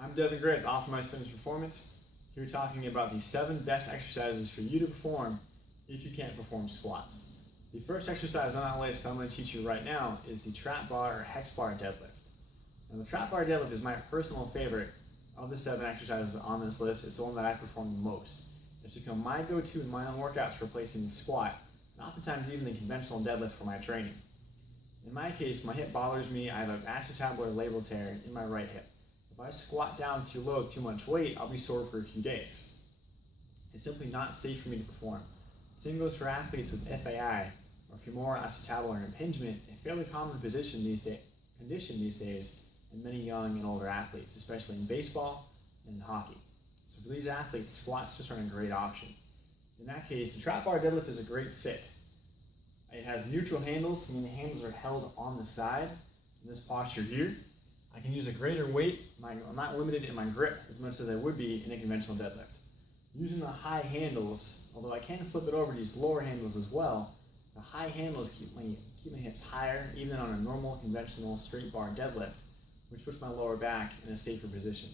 I'm Devin Gray with Optimized Fitness Performance. Here talking about the 7 best exercises for you to perform if you can't perform squats. The first exercise on that list that I'm going to teach you right now is the trap bar or hex bar deadlift. Now the trap bar deadlift is my personal favorite of the 7 exercises on this list. It's the one that I perform the most. It's become my go-to in my own workouts for replacing the squat, and oftentimes even the conventional deadlift for my training. In my case, my hip bothers me. I have an acetabular labral tear in my right hip. If I squat down too low with too much weight, I'll be sore for a few days. It's simply not safe for me to perform. Same goes for athletes with FAI, or femoral acetabular impingement, a fairly common condition these days in many young and older athletes, especially in baseball and in hockey. So for these athletes, squats just aren't a great option. In that case, the trap bar deadlift is a great fit. It has neutral handles, meaning the handles are held on the side in this posture here. I can use a greater weight. I'm not limited in my grip as much as I would be in a conventional deadlift. Using the high handles, although I can flip it over to use lower handles as well, the high handles keep my hips higher, even on a normal conventional straight bar deadlift, which puts my lower back in a safer position.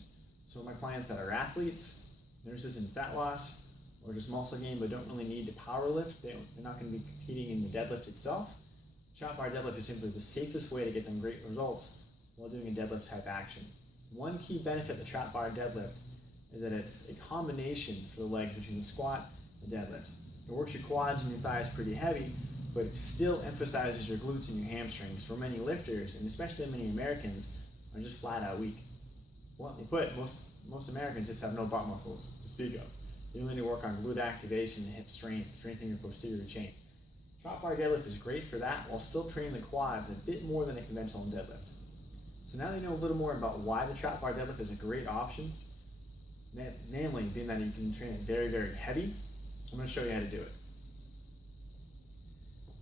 So my clients that are athletes, nurses in fat loss, or just muscle gain but don't really need to power lift, they're not going to be competing in the deadlift itself. Trap bar deadlift is simply the safest way to get them great results while doing a deadlift type action. One key benefit of the trap bar deadlift is that it's a combination for the legs between the squat and the deadlift. It works your quads and your thighs pretty heavy, but it still emphasizes your glutes and your hamstrings. For many lifters, and especially many Americans, are just flat out weak. Bluntly put, most Americans just have no butt muscles to speak of. They only need to work on glute activation and hip strength, strengthening your posterior chain. Trap bar deadlift is great for that while still training the quads a bit more than a conventional deadlift. So now that you know a little more about why the trap bar deadlift is a great option, namely being that you can train it very, very heavy, I'm going to show you how to do it.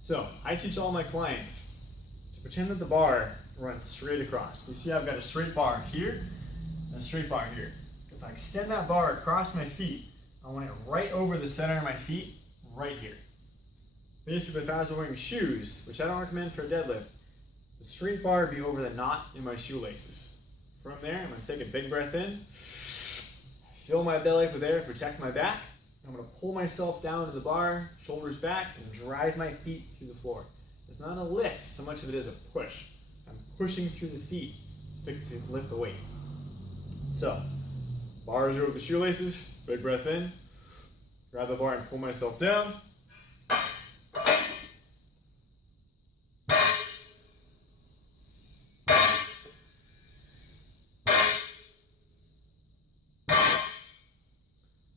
So I teach all my clients to pretend that the bar runs straight across. You see I've got a straight bar here and a straight bar here. If I extend that bar across my feet, I want it right over the center of my feet, right here. Basically, if I was wearing shoes, which I don't recommend for a deadlift, the straight bar would be over the knot in my shoelaces. From there, I'm going to take a big breath in, fill my belly up with air to protect my back. I'm going to pull myself down to the bar, shoulders back, and drive my feet through the floor. It's not a lift so much of it is a push. I'm pushing through the feet to lift the weight. So, bars are over the shoelaces, big breath in, grab the bar and pull myself down.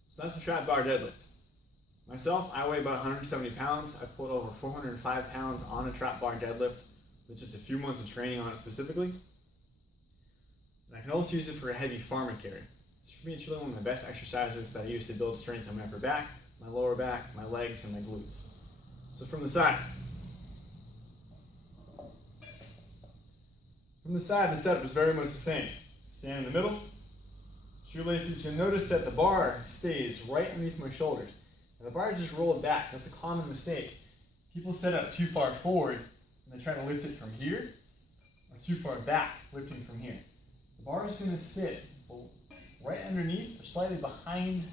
So that's the trap bar deadlift. Myself, I weigh about 170 pounds. I've pulled over 405 pounds on a trap bar deadlift with just a few months of training on it specifically. And I can also use it for a heavy farmer carry. So for me, it's really one of the best exercises that I use to build strength on my upper back, my lower back, my legs, and my glutes. So from the side. From the side, the setup is very much the same. Stand in the middle. Shoelaces, you'll notice that the bar stays right underneath my shoulders. And the bar is just rolled back. That's a common mistake. People set up too far forward and they try to lift it from here, or too far back, lifting from here. The bar is going to sit right underneath or slightly behind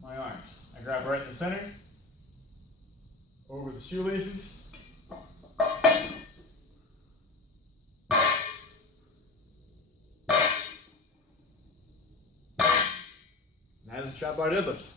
my arms. I grab right in the center, over the shoelaces. That is a trap bar deadlift.